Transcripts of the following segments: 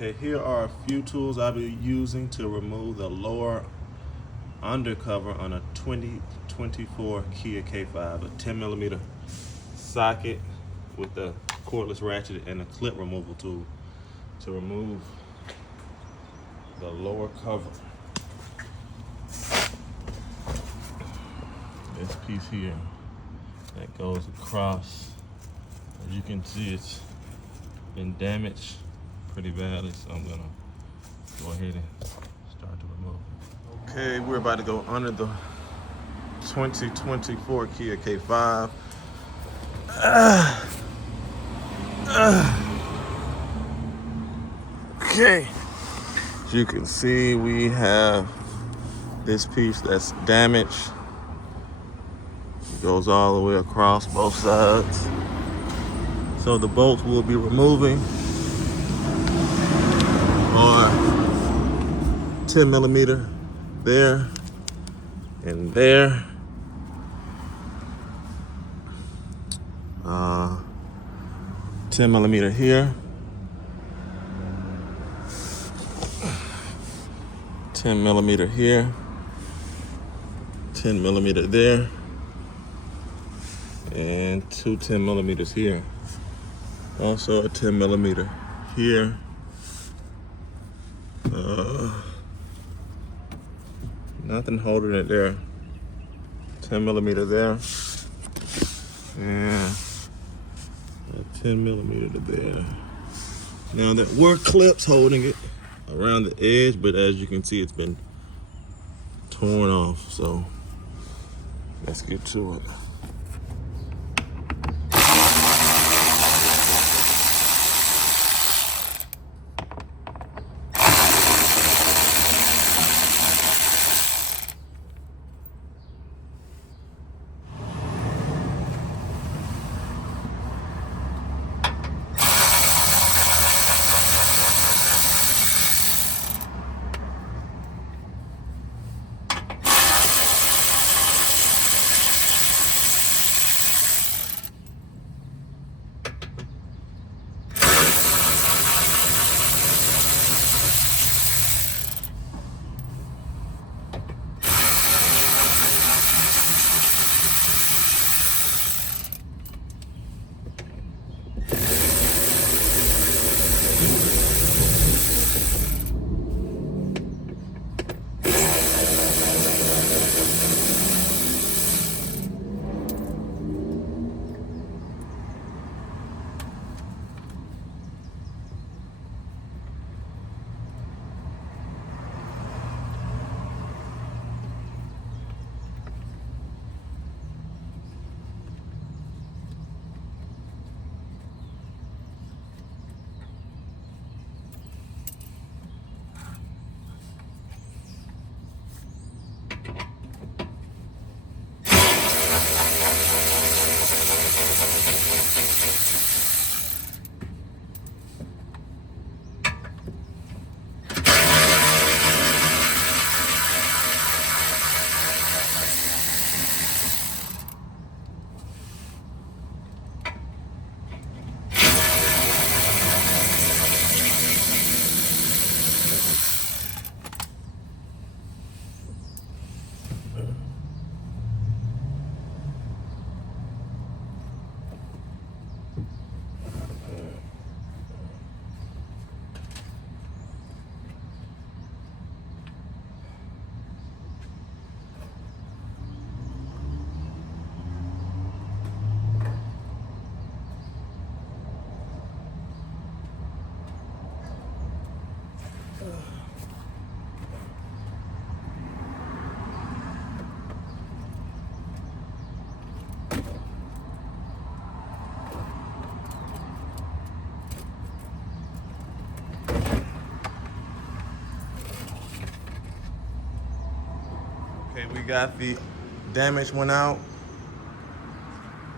Okay, here are a few tools I'll be using to remove the lower undercover on a 2024 Kia K5, a 10mm socket with a cordless ratchet and a clip removal tool to remove the lower cover. This piece here that goes across, as you can see, it's been damaged pretty badly, so I'm gonna go ahead and start to remove it. Okay, we're about to go under the 2024 Kia K5. Okay, as you can see, we have this piece that's damaged. It goes all the way across both sides. So the bolts we'll be removing are 10mm there and there. 10mm here. 10mm here. 10mm there. And two 10mm here. Also a 10mm here. Nothing holding it there. 10mm there. And a 10mm there. Now there were clips holding it around the edge, but as you can see, it's been torn off. So let's get to it. Okay, we got the damaged one out,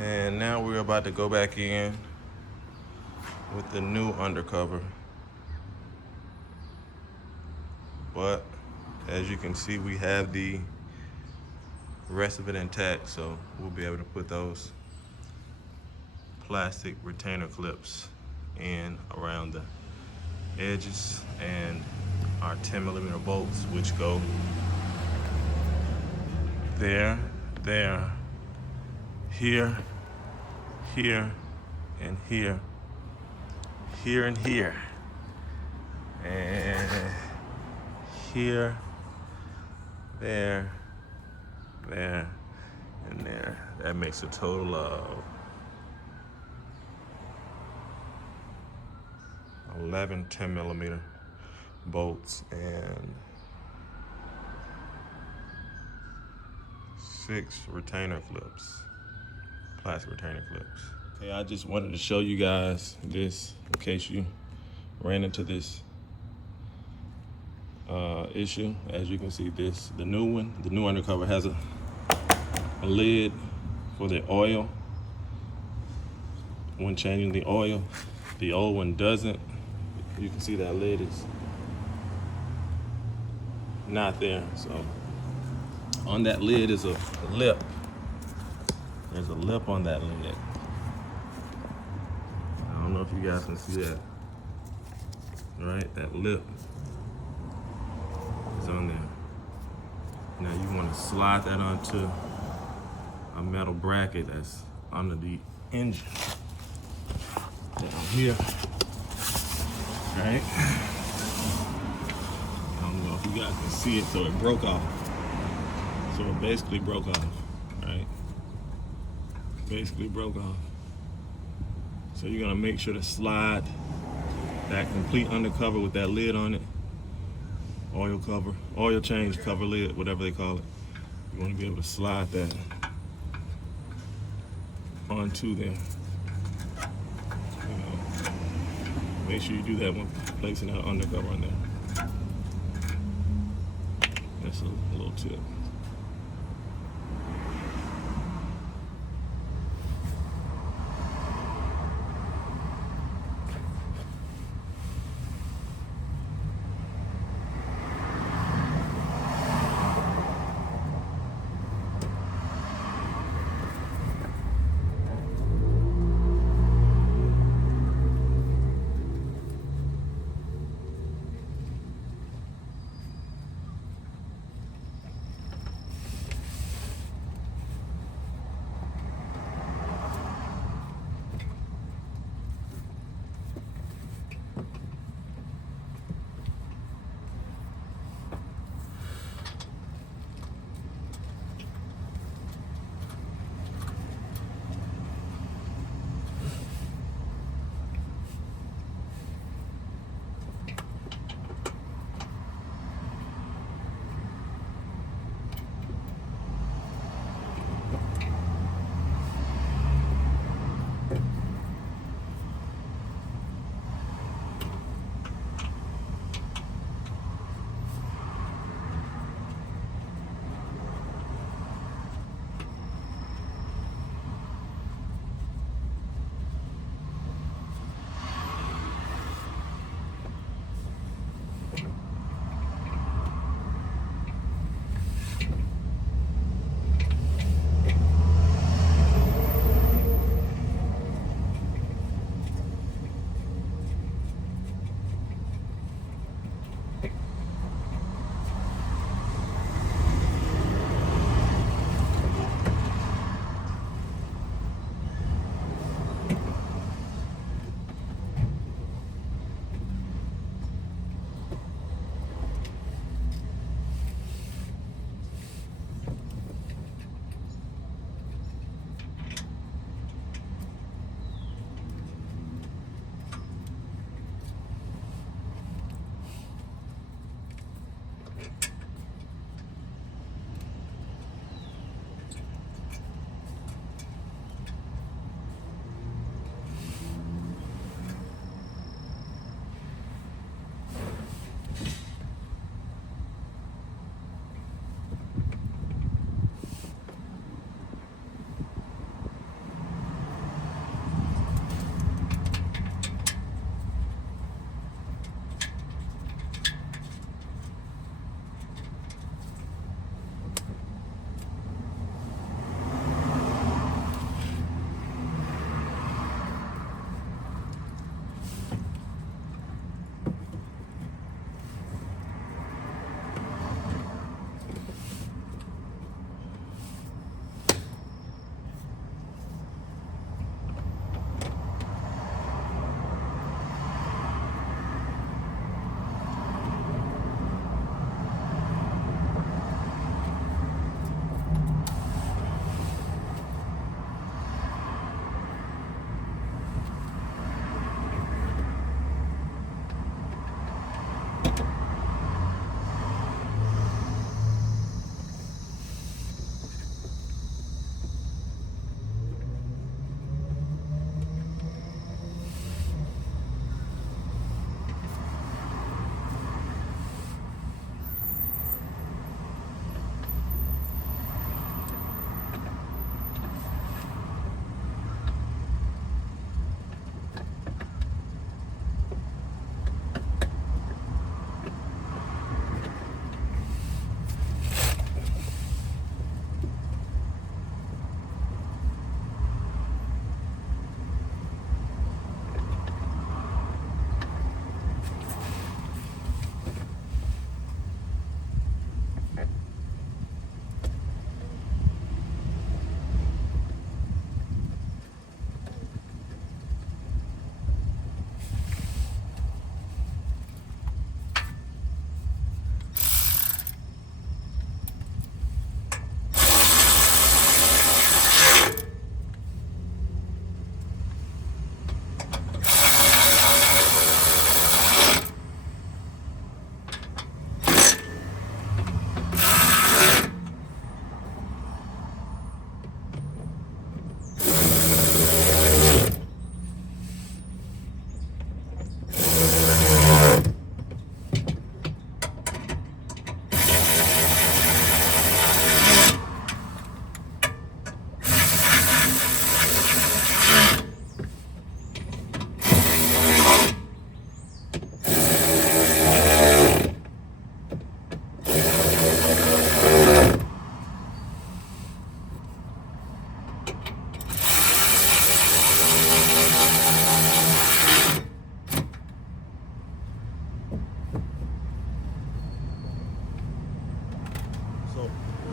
and now we're about to go back in with the new undercover. But as you can see, we have the rest of it intact, so we'll be able to put those plastic retainer clips in around the edges, and our 10mm bolts, which go there, there, here, here, and here, here and here, and here, there, there, and there. That makes a total of 11 10mm bolts and 6 retainer clips, plastic retainer clips. Okay, I just wanted to show you guys this in case you ran into this issue. As you can see, the new undercover has a lid for the oil when changing the oil. The old one doesn't. You can see that lid is not there. So on that lid is a lip. There's a lip on that lid. I don't know if you guys can see that. Right, that lip is on there. Now you want to slide that onto a metal bracket that's under the engine. Down here. Right? I don't know if you guys can see it, so it broke off. So it basically broke off, right? Basically broke off. So you're gonna make sure to slide that complete undercover with that lid on it, oil cover, oil change cover lid, whatever they call it. You wanna be able to slide that onto there. Make sure you do that when placing that undercover on there. That's a little tip.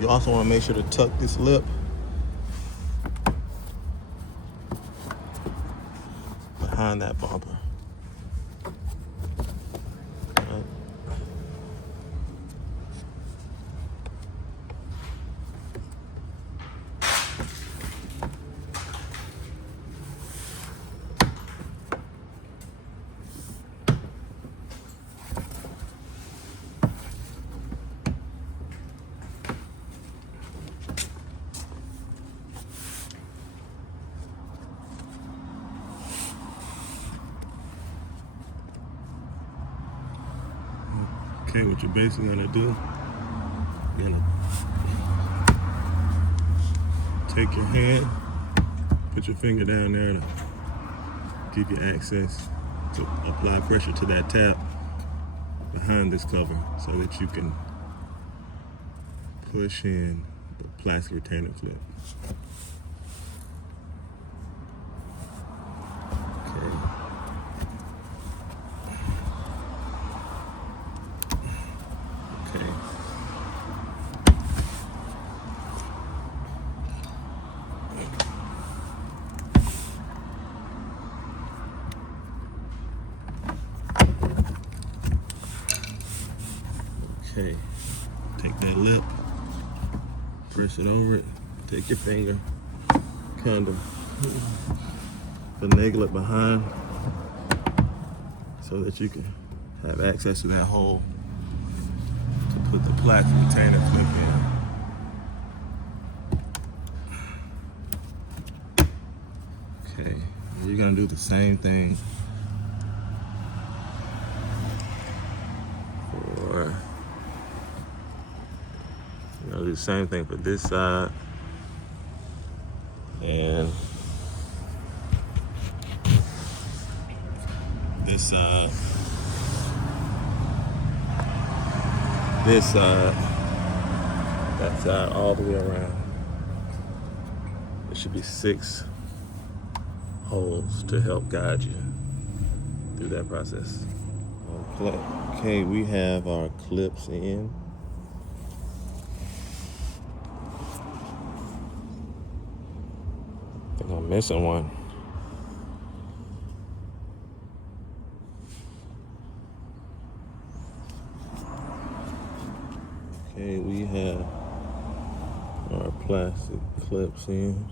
You also want to make sure to tuck this lip behind that bumper. Right. Okay, what you're basically gonna do, you're gonna take your hand, put your finger down there to give you access to apply pressure to that tab behind this cover so that you can push in the plastic retainer clip. Okay. Okay. Okay, take that lip, press it over it, take your finger, kind of finagle it behind so that you can have access to that hole to put the plastic retainer clip in. Okay, you're gonna do the same thing for do the same thing for this side, and this side, this side, that side, all the way around. There should be 6 holes to help guide you through that process. Okay, we have our clips in. I think I'm missing one. Okay, we have our plastic clips in.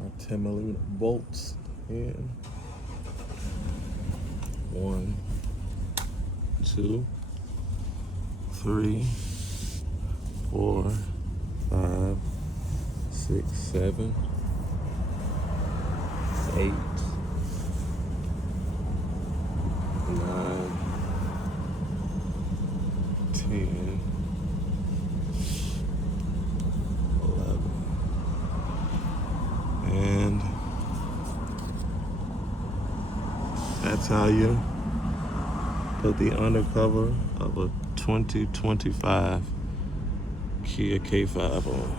Our 10mm bolts in. 1, 2, 3, 4, 5, 6, 7, 8, 9, 10, 11, and that's how you put the undercover of a 2025 Kia K5 on.